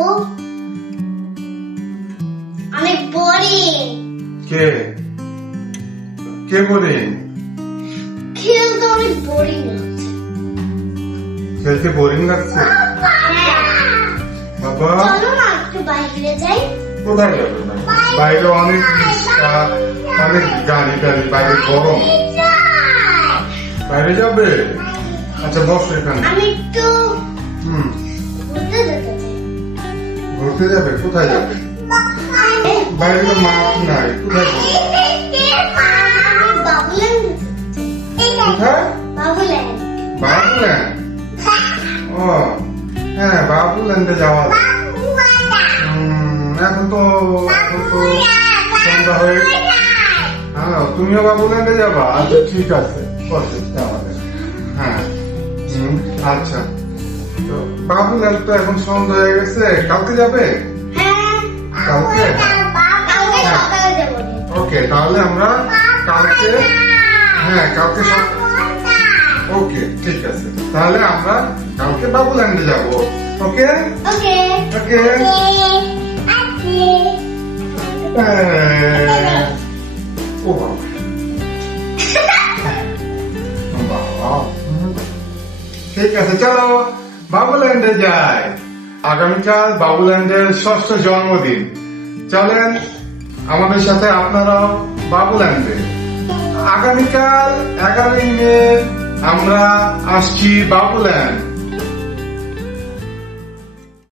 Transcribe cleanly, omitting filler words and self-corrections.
আব্বু অনেক বোরিং। কে কে বোরিং? খেলতে অনেক বোরিং লাগছে। খেলতে বোরিং লাগছে? বাবা চলো না একটু বাইরে যাই। কোথায় যাবে? বাইরে অনেক রিক্সা, অনেক গাড়ি টাড়ি, বাইরে গরম। বাইরে যাবে? আচ্ছা বসো এখানে। আমি একটু হুম, ঘুরতে যেতে চাই। ঘুরতে যাবে? কোথায় যাবে? বাইরে তো মাঠ নাই, কোথায় যাবে? বাবুল্যান্ড। কোথায়? বাবুল্যান্ড। বাবুল্যান্ড? ও হ্যাঁ, বাবুল্যান্ডে যাওয়া যায়। এখন তো সন্ধ্যা হয়ে, হ্যাঁ তুমিও বাবুল্যান্ডে যাবা? আচ্ছা ঠিক আছে, বসো আমাদের। হ্যাঁ আচ্ছা, তো বাবুল্যান্ড তো এখন সন্ধ্যা হয়ে গেছে, কালকে যাবে? হ্যাঁ কালকে? কালকে সকালে যাবো। ওকে, তাহলে আমরা কালকে, হ্যাঁ কালকে ওকে ঠিক আছে, তাহলে আমরা কালকে বাবুল্যান্ডে যাব। ওকে ওকে ওকে। ও বাবা, ঠিক আছে চলো বাবুল্যান্ডে যাই। আগামীকাল বাবুল্যান্ডের 6ষ্ঠ জন্মদিন, চলেন আমাদের সাথে আপনারাও বাবুল্যান্ডে। আগামীকাল 11ই মে আমরা আসছি বাবুল্যান্ড।